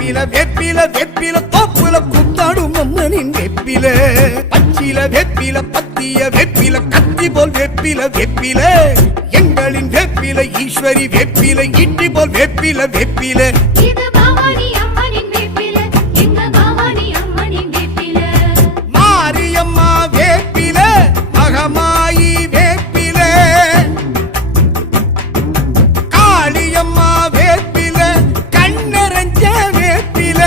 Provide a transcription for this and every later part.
வேப்பில வேப்பில வேப்பில தோப்புல கூத்தாடும் அம்மனின் வேப்பில பச்சில வேப்பில பத்திய வேப்பில கத்தி போல் வேப்பில வேப்பில எங்களின் வேப்பில ஈஸ்வரி வேப்பில ஈட்டி போல் வேப்பில வேப்பில மாரியம்மா வேப்பில மகமாயி வேப்பில காளியம்மா வேப்பில கண்ணரஞ்ச வேப்பில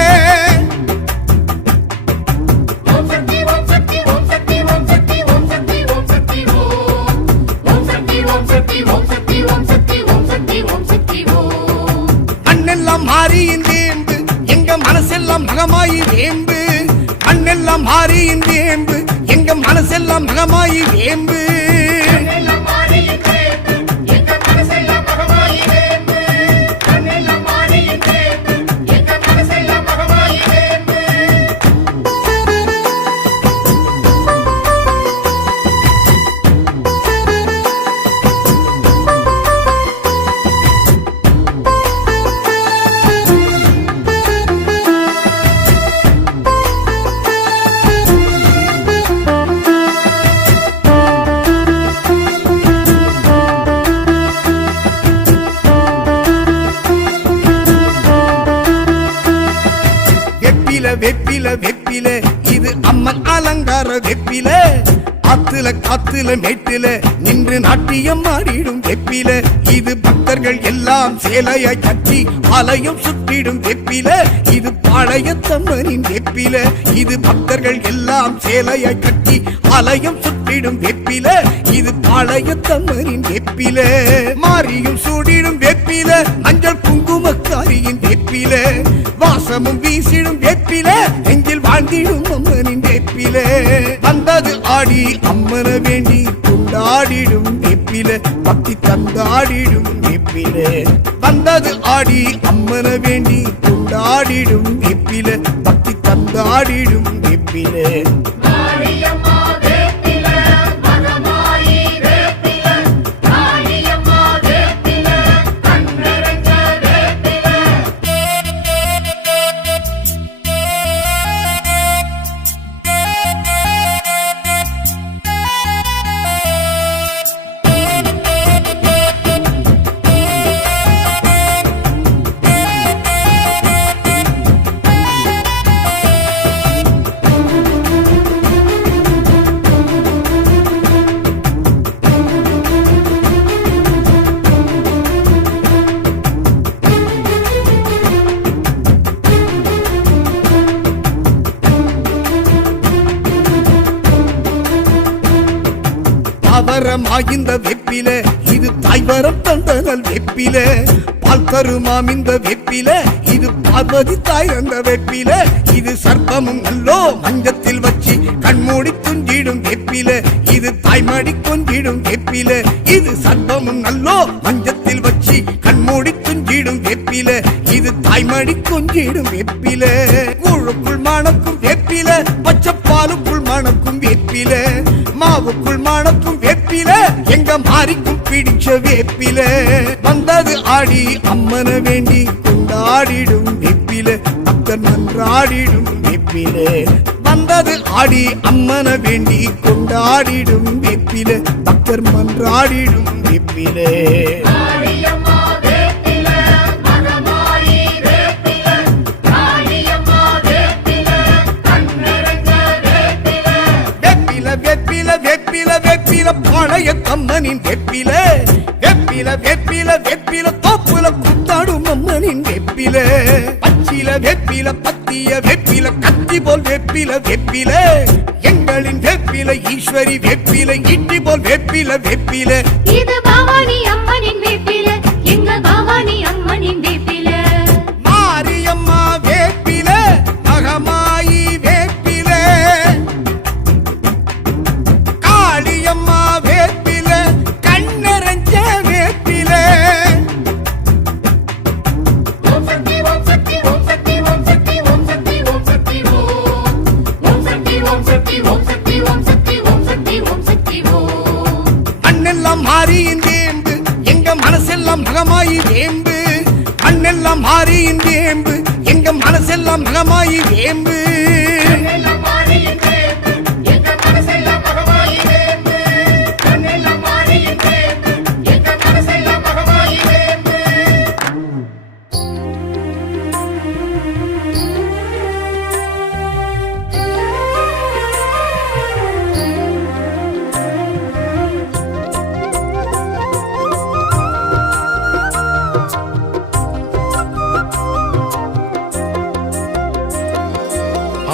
மண்ணெல்லாம் மாறியின் வேம்பு எங்க மனசெல்லாம் மகமாயி வேம்பு மண்ணெல்லாம் மாறியின் வேம்பு எங்க மனசெல்லாம் மகமாயி வேம்பு வெப்பில வெப்பில இது அம்மன் அலங்கார வெப்பில ஆத்துல காத்துல மேட்டில நின்று நாட்டியம் ஆடிடும் வெப்பில இது பக்தர்கள் எல்லாம் சேலையாய் கட்டி ஆலயம் சுற்றிடும் வெப்பில இது பாளையத்தம்மனின் வெப்பில இது பக்தர்கள் எல்லாம் சேலையாய் கட்டி ஆலயம் சுற்றிடும் வெப்பில இது பாளையத்தம்மனின் வெப்பில மாரியும் சூடிடும் வெப்பில மஞ்சள் குங்குமக்காரியின் வெப்பில வாசமும் வீசிடும் வெப்பில நெஞ்சில் வாழ்ந்திடும் அம்மனின் வெப்பில வந்தது ஆடி அம்மன வேண்டி கொண்டாடிடும் வெப்பில பக்தி தந்தாடிடும் வெப்பில வந்தது ஆடி அம்மன வேண்டி கொண்டாடிடும் வெப்பில பக்தி தந்தாடிடும் வெப்பில அவரமாகிந்த வெப்பில இது தாய்வரம் தந்தனல் வெப்பில பால் தருமாம் இந்த வெப்பில இது பார்வதி தாய் அந்த வெப்பில இது சர்ப்பமும் நல்லோ மஞ்சத்தில் வச்சு கண்மூடி துஞ்சிடும் வெப்பில இது தாய்மடி கொஞ்சிடும் வெப்பில இது சர்ப்பமும் நல்லோ மஞ்சத்தில் வச்சு கண்மூடி துஞ்சிடும் வெப்பில இது தாய்மடி கொஞ்சிடும் வெப்பில கூழுக்குள் மணக்கும் வெப்பில பச்சைப்பாலுக்குள் மணக்கும் வெப்பில மாவுக்குள் மணக்கும் வெப்பில எங்க மாறிக்கும் பிடிச்ச வேப்பில வந்தது ஆடி அம்மன வேண்டி கொண்டாடிடும் வெப்பில பக்தர் நன்றாடிடும் வெப்பில வந்தது ஆடி அம்மன வேண்டி கொண்டாடிடும் வெப்பில பக்தர் மன்றாடிடும் வெப்பில வெப்பில வெப்பில வெப்பில பாளையத்தம்மனின் வெப்பில வெப்பில வெப்பில வெப்பில தோப்புல கூத்தாடும் அம்மனின் வெப்பில பச்சில வெப்பில பத்திய வெப்பில கத்தி போல் வெப்பில வெப்பில எங்களின் வெப்பில ஈஸ்வரி வெப்பில ஈட்டி போல் வெப்பில வெப்பில இது பவானி அம்மனின் வேப்பில எங்க பவானி அம்மனின் வேப்பில மாரியம்மா வேப்பில மகமாயி வேப்பில காளியம்மா வேப்பில கண்ணரஞ்ச வேப்பில மண்ணெல்லாம் மாறியின் வேம்பு மனசெல்லாம் மகமாயி வேம்பு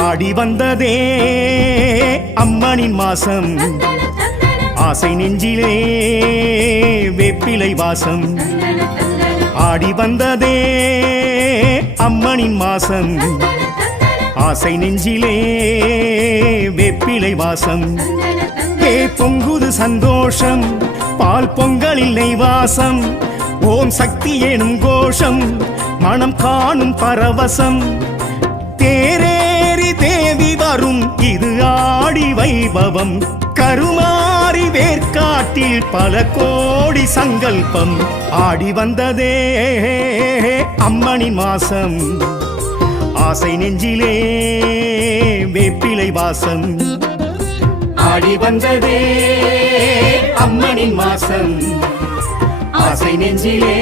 ஆடி வந்ததே அம்மனின் மாசம் ஆசை நெஞ்சிலே வேப்பிலை வாசம் ஆடி வந்ததே அம்மனின் மாசம் ஆசை நெஞ்சிலே வேப்பிலை வாசம் பொங்குது சந்தோஷம் பால் பொங்கலில் நெய் வாசம் ஓம் சக்தி எனும் கோஷம் மனம் காணும் பரவசம் தேரேறி தேவி வரும் இது ஆடி வைபவம் கருமாறி வேர்க்காட்டில் பல கோடி சங்கல்பம் ஆடி வந்ததே அம்மனின் மாசம் ஆசை நெஞ்சிலே வேப்பிலை வாசம் ஆடி வந்ததே அம்மனின் மாசம் ஆசை நெஞ்சிலே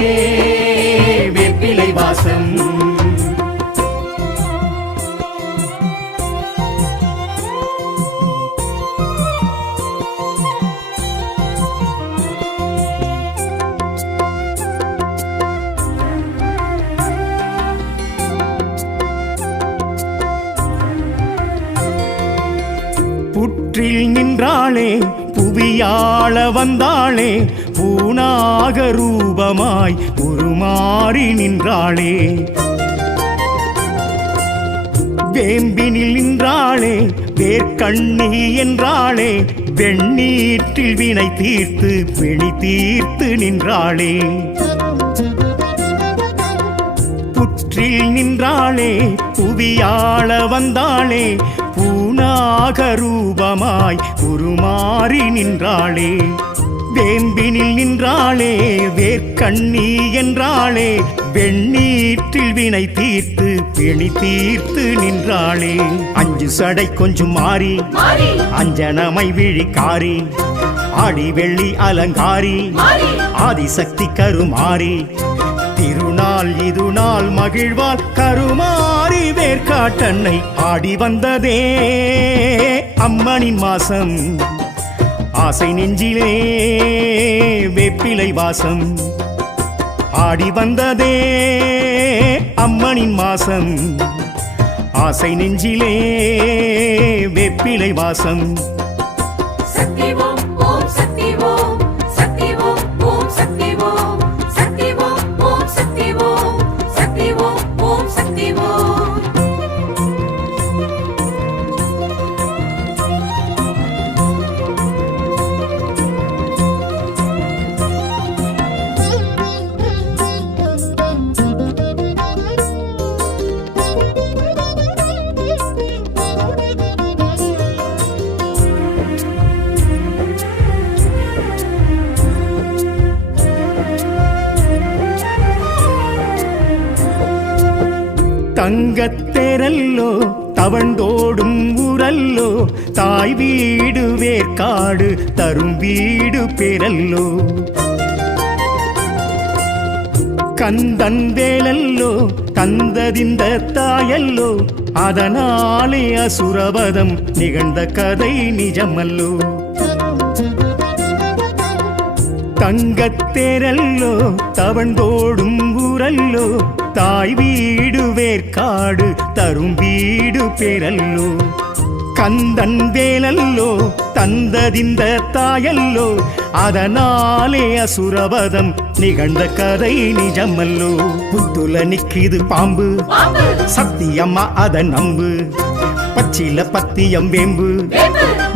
வேப்பிலை வாசம் புற்றில் நின்றாளே புவியாள வந்தாளே பூனாக ரூபமாய் உருமாறி நின்றாளே வேம்பினில் நின்றாளே வேர்க்கண்ணி என்றாளே வெண்ணீற்றில் வினை தீர்த்து பிணி தீர்த்து நின்றாளே புற்றில் நின்றாளே புவியாள வந்தாளே பூனாக ரூபமாய் உருமாறி நின்றாளே வேம்பினில் நின்றாளே வேர்க்கண்ணி என்றாளே வெண்ணீற்றில் வினை தீர்த்து பிணி தீர்த்து நின்றாளே அஞ்சு சடை கொஞ்சம் மாறி அஞ்சனமை விழிக்காரி ஆடி வெள்ளி அலங்காரி ஆதிசக்தி கருமாறி திருநாள் இது நாள் மகிழ்வால் கருமாறி வேர்க்காட்டன்னை ஆடி வந்ததே அம்மனின் மாசம் ஆசை நெஞ்சிலே வேப்பிலை வாசம் ஆடி வந்ததே அம்மனின் மாசம் ஆசை நெஞ்சிலே வேப்பிலை வாசம் தங்கத்தேரல்லோ தவழ்ந்தோடும் ஊரல்லோ தாய் வீடு வேர்க்காடு தரும் வீடு பேரல்லோ கந்தன் வேலல்லோ தந்ததிந்த தாயல்லோ அதனாலே அசுரவதம் நிகழ்ந்த கதை நிஜமல்லோ தங்கத்தேரல்லோ தவழ்ந்தோடும் ஊரல்லோ தாய் வீடு வேர்க்காடு தரும் வீடு பேரல்லோ கந்தன் வேலல்லோ தந்ததிந்த தாயல்லோ அதனாலே அசுரவதம் நிகழ்ந்த கதை நிஜமல்லோ புத்துல நிக்கிது பாம்பு சத்தியம்மா அத நம்பு பச்சில பத்தியம் வேம்பு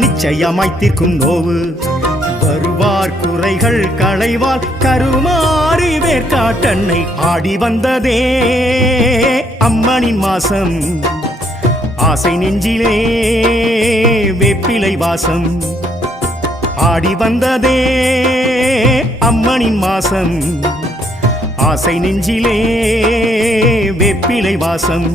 நிச்சயமாய் தீர்க்கும் நோவு வருவார் குறைகள் களைவால் கருமாறி வேர்க்காட்டன்னை ஆடி வந்ததே அம்மனின் மாசம் ஆசை நெஞ்சிலே வேப்பிலை வாசம் ஆடி வந்ததே அம்மனின் மாசம் ஆசை நெஞ்சிலே வேப்பிலை வாசம்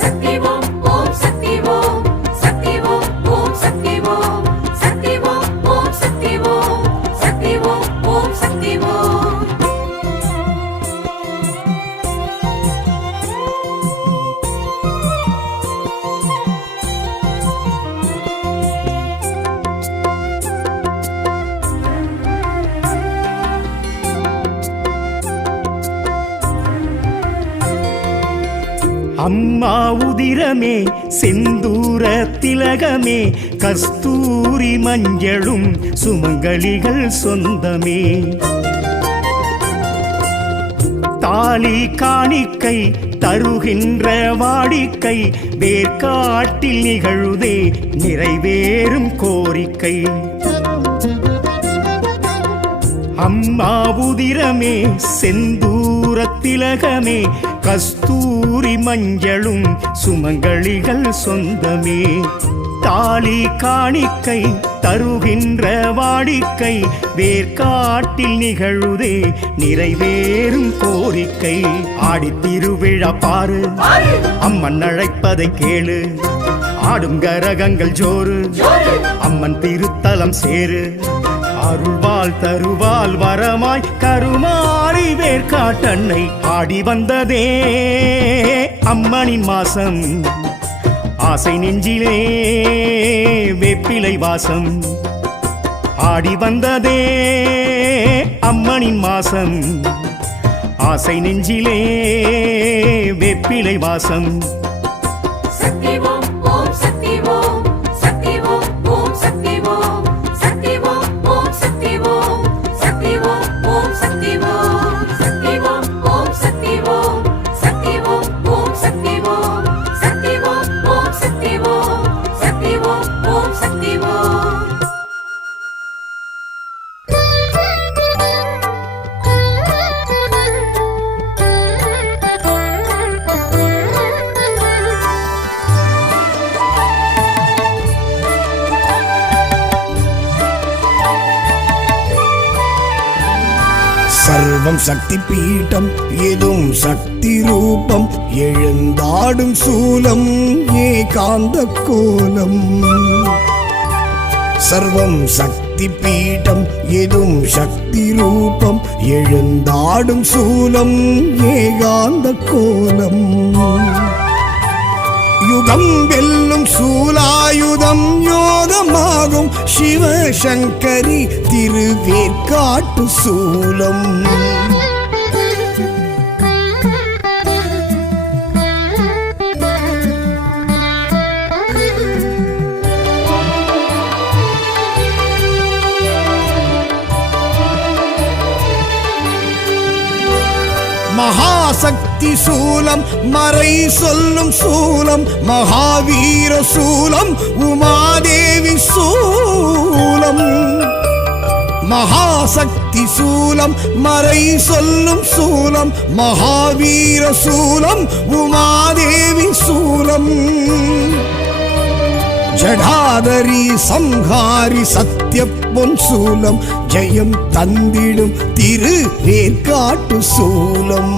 சக்தி ஓம் ஓம் சக்தி ஓம் சக்தி ஓம் ஓம் சக்தி ஓம் சக்தி ஓம் ஓம் சக்தி ஓம் சக்தி ஓம் ஓம் சக்தி ஓம் அம்மா உதிரமே செந்தூர திலகமே கஸ்தூரி மஞ்சளும் சுமங்கலிகள் சொந்தமே தாலி காணிக்கை தருகின்ற வாடிக்கை வேர்க்காட்டில் நிகழுதே நிறைவேறும் கோரிக்கை அம்மா உதிரமே செந்தூர திலகமே கஸ்தூரி மஞ்சளும் சுமங்கலிகள் சொந்தமே தாலி காணிக்கை தருகின்ற வாடிக்கை வேர்க்காட்டில் நிகழுதே நிறைவேறும் கோரிக்கை ஆடித்திருவிழா பாரு அம்மன் அழைப்பதை கேளு ஆடும் கரகங்கள் ஜோறு அம்மன் திருத்தலம் சேரு அருள்வாள் தருவாள் வரமாய் கருமாறி வேர்க்காட்டன்னை ஆடி வந்ததே அம்மனின் மாசம் ஆசை நெஞ்சிலே வேப்பிலை வாசம் ஆடி வந்ததே அம்மனின் மாசம் ஆசை நெஞ்சிலே வேப்பிலை வாசம் சக்தி ஓம் ஓம் சக்தி ஓம் சக்தி ஓம் ஓம் சக்தி ஓம் சக்தி ஓம் ஓம் சக்தி ஓம் சக்தி ஓம் ஓம் சக்தி ஓம் சக்தி ஓம் ஓம் சக்தி ஓம் சக்தி ஓம் ஓம் சக்தி ஓம் சக்தி ஓம் ஓம் சக்தி ஓம் சக்தி ஓம் ஓம் சக்தி ஓம் சர்வம் சக்தி பீட்டம் எதும் சக்தி ரூபம் எழுந்தாடும் சூலம் ஏகாந்த கோலம் சர்வம் சக்தி பீட்டம் எதும் சக்தி ரூபம் எழுந்தாடும் சூலம் ஏகாந்த கோலம் யுகம் வெல்லும் சூலாயுதம் யோகமாகும் சிவசங்கரி திருவேற்காட்டு சூலம் மகாசக்தி சூலம் மறை சொல்லும் சூலம் மகாவீர சூலம் உமாதேவி சூலம் மகாசக்தி சூலம் மறை சொல்லும் சூலம் மகாவீர சூலம் உமாதேவி சூலம் ஜடாதரி சம்ஹாரி சத்ய பொன் சூலம் ஜெயம் தந்திடும் திரு வேற்காட்டு சூலம்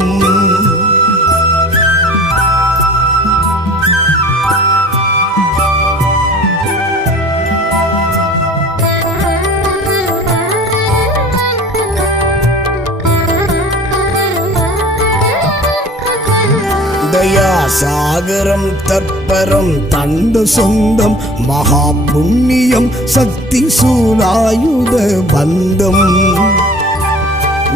தயாசாகரம் தற்பரம் தந்த சொந்தம் மகா புண்ணியம் சக்தி சூலாயுத பந்தம்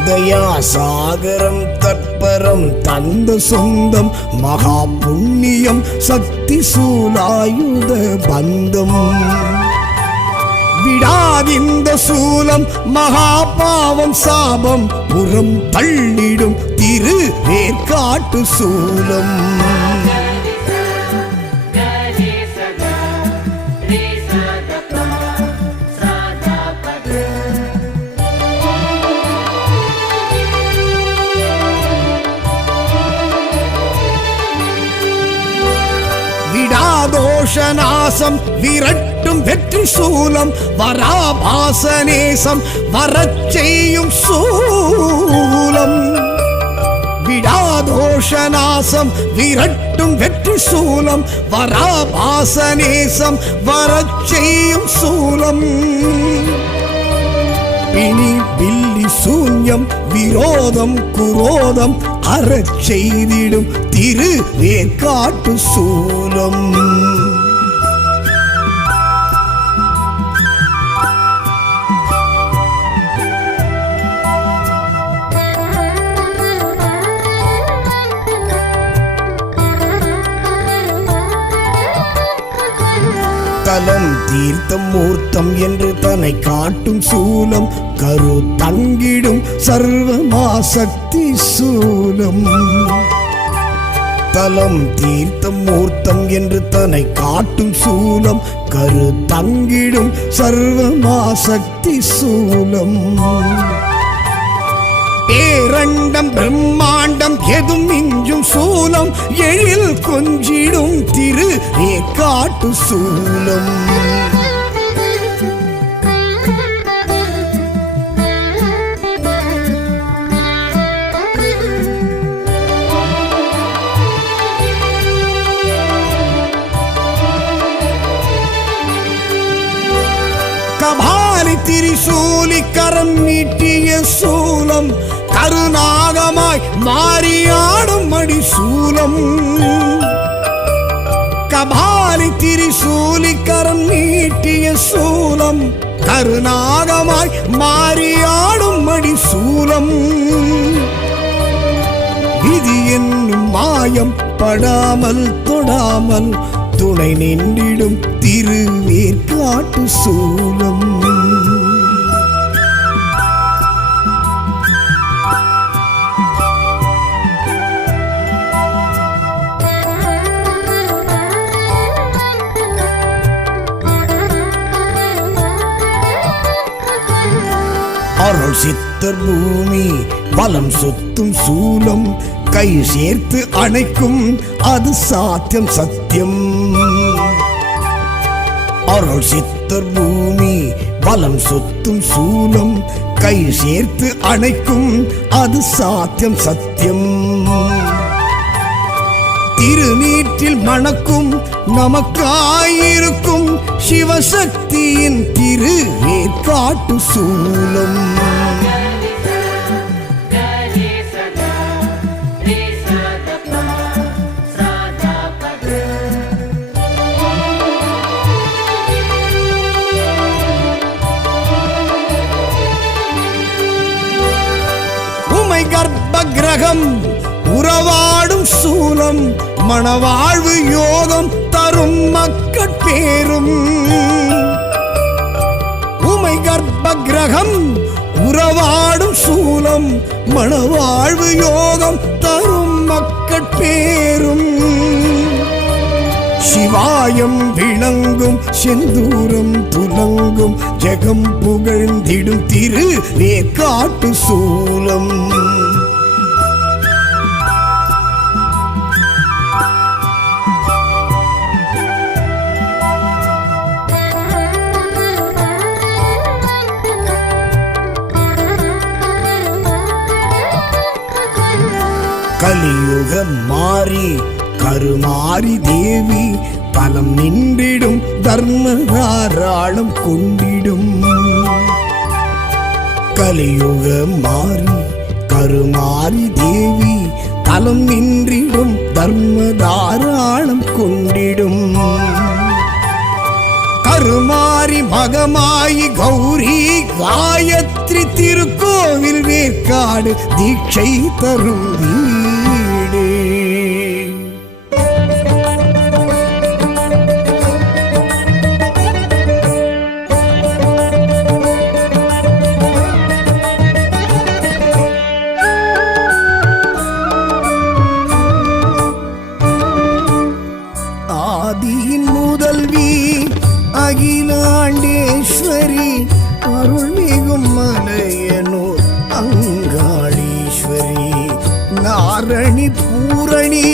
தயாசாகரம் தற்பரம் தந்த சொந்தம் மகா புண்ணியம் சக்தி சூலாயுத பந்தம் விடாதிந்த சூலம் மகா பாவம் சாபம் புறம் தள்ளிடும் திரு வேற்காட்டு சூலம் விடாதோஷநாசம் விரட்டும் வெற்றி சூலம் வராபாசநேசம் வரச் செய்யும் சூலம் விடாதோஷநாசம் விரட்டும் வெல்லும் வெற்றி சூலம் வராபாசநேசம் வரச் செய்யும் சூலம் பிணி பில்லி சூன்யம் விரோதம் குரோதம் அறச் செய்திடும் திரு வேற்காட்டு சூலம் தலம் தீர்த்தம் மூர்த்தம் என்று தன்னை காட்டும் சூலம் கரு தங்கிடும் சர்வமாசக்தி சூலம் தலம் தீர்த்தம் மூர்த்தம் என்று தன்னை காட்டும் சூலம் கரு தங்கிடும் சர்வமாசக்தி சூலம் பேரண்டம் பிரம்மாண்டம் எதும் மிஞ்சும் சூலம் எழில் கொஞ்சிடும் திரு வேற்காட்டு சூலம் கபாலி திரிசூலி கரம் நீட்டிய சூலம் கருநாகமாய் மாறியாடும் மடி சூலம் கபாலி திரிசூலி கரம் நீட்டிய சூலம் கருநாகமாய் மாறியாடும் மடி சூலம் விதி என்னும் மாயம் படாமல் தொடாமல் துணை நின்றிடும் திரு வேற்காட்டு சூலம் அருள் சித்தர் பூமி பலம் சுத்தும் சூலம் கை சேர்த்து அணைக்கும் அது சாத்தியம் சத்தியம் அருள் சித்தர் பூமி பலம் சுத்தும் சூலம் கை சேர்த்து அணைக்கும் அது சாத்தியம் சத்தியம் திருநீற்றில் மணக்கும் நமக்காயிருக்கும் சிவசக்தியின் திரு வேற்காட்டு சூலம் உமை கர்ப்ப கிரகம் உறவாடும் சூலம் மணவாழ்வு யோகம் தரும் மக்கட்பேரும் உமை கர்ப்ப கிரகம் உறவாடும் சூலம் மணவாழ்வு யோகம் தரும் மக்கட்பேரும் சிவாயம் விளங்கும் செந்தூரம் துலங்கும் ஜெகம் புகழ்ந்திடும் திரு வேற்காட்டு சூலம் கலியுகம் மாறி கருமாரி தேவி பலம் நின்றிடும் தர்மதாராளம் கொண்டிடும் கலியுகம் மாறி கருமாரி தேவி தலம் நின்றிடும் தர்மதாராளம் கொண்டிடும் கருமாரி மகமாயி கௌரி காயத்ரி திருக்கோவில் வேற்காடு தீட்சை தரும் வீடு ஆதியின் முதல்வி அகிலாண்டேஸ்வரி அருள்மிகும் மலையனூர் அங்காளீஸ்வரி நாரணி பூரணி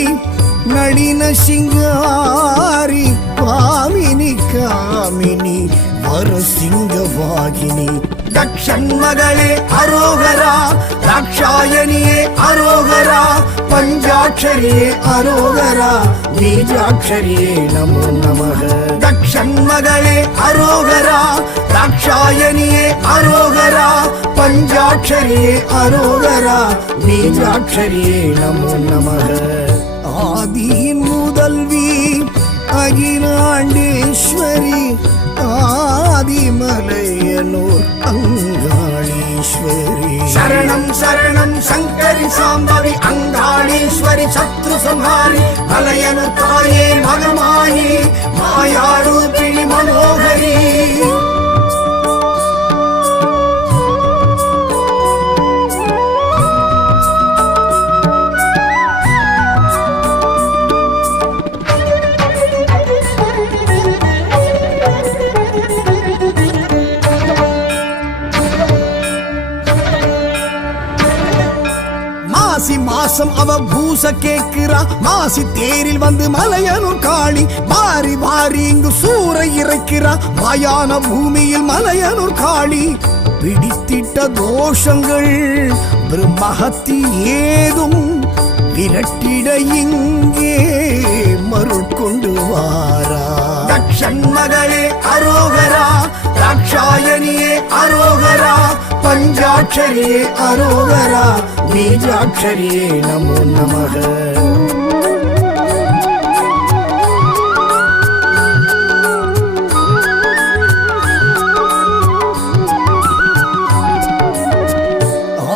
நளின சிங்காரி பாமினி காமினி வரசிங்கவாகினி தக்ஷன் மகளே அரோகரா, தாக்ஷாயணியே அரோகரா, பஞ்சாட்சரியே அரோகரா, பீஜாட்சரியே நமோ நமக. தக்ஷன் மகளே அரோகரா, தாக்ஷாயணியே அரோகரா, பஞ்சாட்சரியே அரோகரா, பீஜாட்சரியே நமோ நமக. ஆதியின் முதல்வி அகிலாண்டேஸ்வரி, ஆதிமலையனூர் அங்காளீஸ்வரி. சரணம் சரணம் சங்கரி சாம்பவி அங்காளீஸ்வரி, சத்ரு சம்ஹாரி மலையனூர் தாயே மகமாயி, மாயாரூபிணி மனோகரி. மாசி மாசம் அவ பூச கேக்குறா, மாசி தேரில் வந்து மலையனூர் காளி, வாரி வாரி இங்கு சூறை இறைக்கிறா, மாயான பூமியில் மலையனூர் காளி. பிடித்திட்ட தோஷங்கள் பிரம்மஹத்தி ஏதும் விரட்டிட இங்கே மருள் கொண்டு வாரா. தக்ஷன் மகளே அரோகரா, தாக்ஷாயணியே அரோகரா, பஞ்சாட்சரியே அரோகரா, பீஜாட்சரியே நமோ நமக.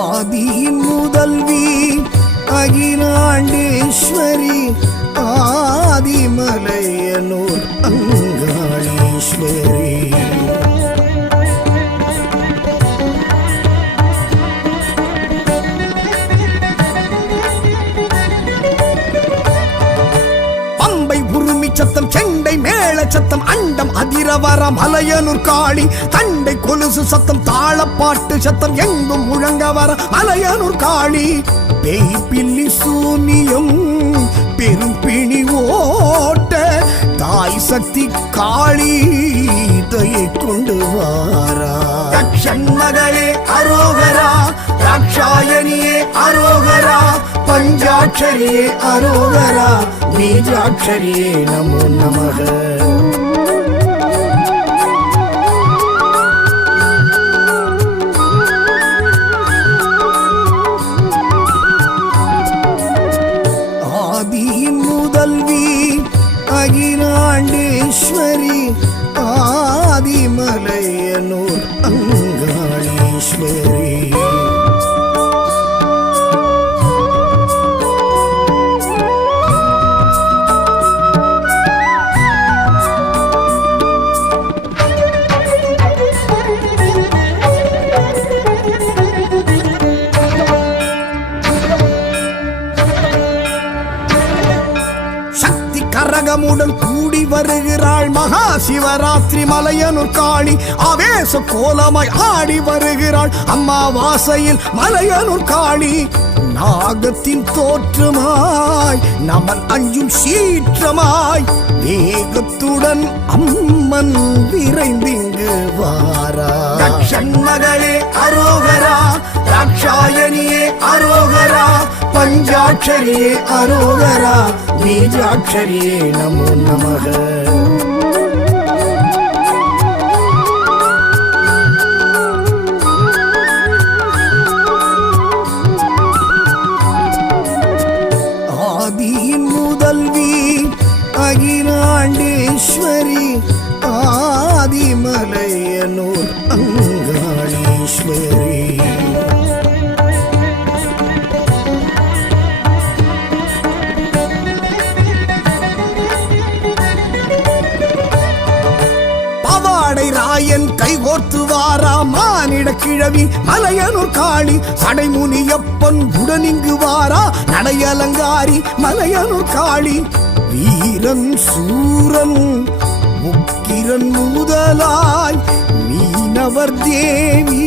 ஆதியின் முதல்வி அகிலாண்டேஸ்வரி, ஆதிமலையனூர் அங்காளீஸ்வரி. சத்தம் செண்டை மேள சத்தம் அண்டம் அதிரவர மலையனூர் காளி, தண்டை கொலுசு சத்தம் தாளப்பாட்டு சத்தம் எங்கும் முழங்க வர மலையனூர் காளி. பேய் பில்லி சூனியம் பெரும் பிணி ஓட்ட தாய் சக்தி காளி தயை கொண்டு வாரா. தக்ஷன் மகளே அரோகரா, தாக்ஷாயணியே அரோகரா, பஞ்சாட்சரியே அரோகரா, பீஜாட்சரியே நமோ நமக. ஆதியின் முதல்வி அகிலாண்டேஸ்வரி, ஆதிமலையனூர் அங்காளீஸ்வரி. கரகமுடன் கூடி வருகிறாள் மகா சிவராத்திரி மலையனூர் காளி, ஆவேச கோலமாய் ஆடி வருகிறாள் அம்மாவாசையில் மலையனூர் காளி. நாகத்தின் தோற்றமாய் நமன் அஞ்சும் சீற்றமாய் வேகத்துடன் அம்மன் விரைந்திங்கு வாரா. தக்ஷன் மகளே அரோகரா, தாக்ஷாயணியே அரோகரா, பஞ்சாட்சரியே அரோகரா, பீஜாட்சரியே நமோ நமக. ஆதியின் முதல்வி அகிலாண்டேஸ்வரி, ஆதிமலையனூர் அங்காளீஸ்வரி. ராயன் கைகோர்த்து வாரா மானிட கிழவி மலையனூர் காளி, சடைமுனியப்பன் உடனிங்கு வாரா நடையலங்காரி மலையனூர் காளி. வீரன் சூரன் முக்கிரன் முதலாய் மீனவர் தேவி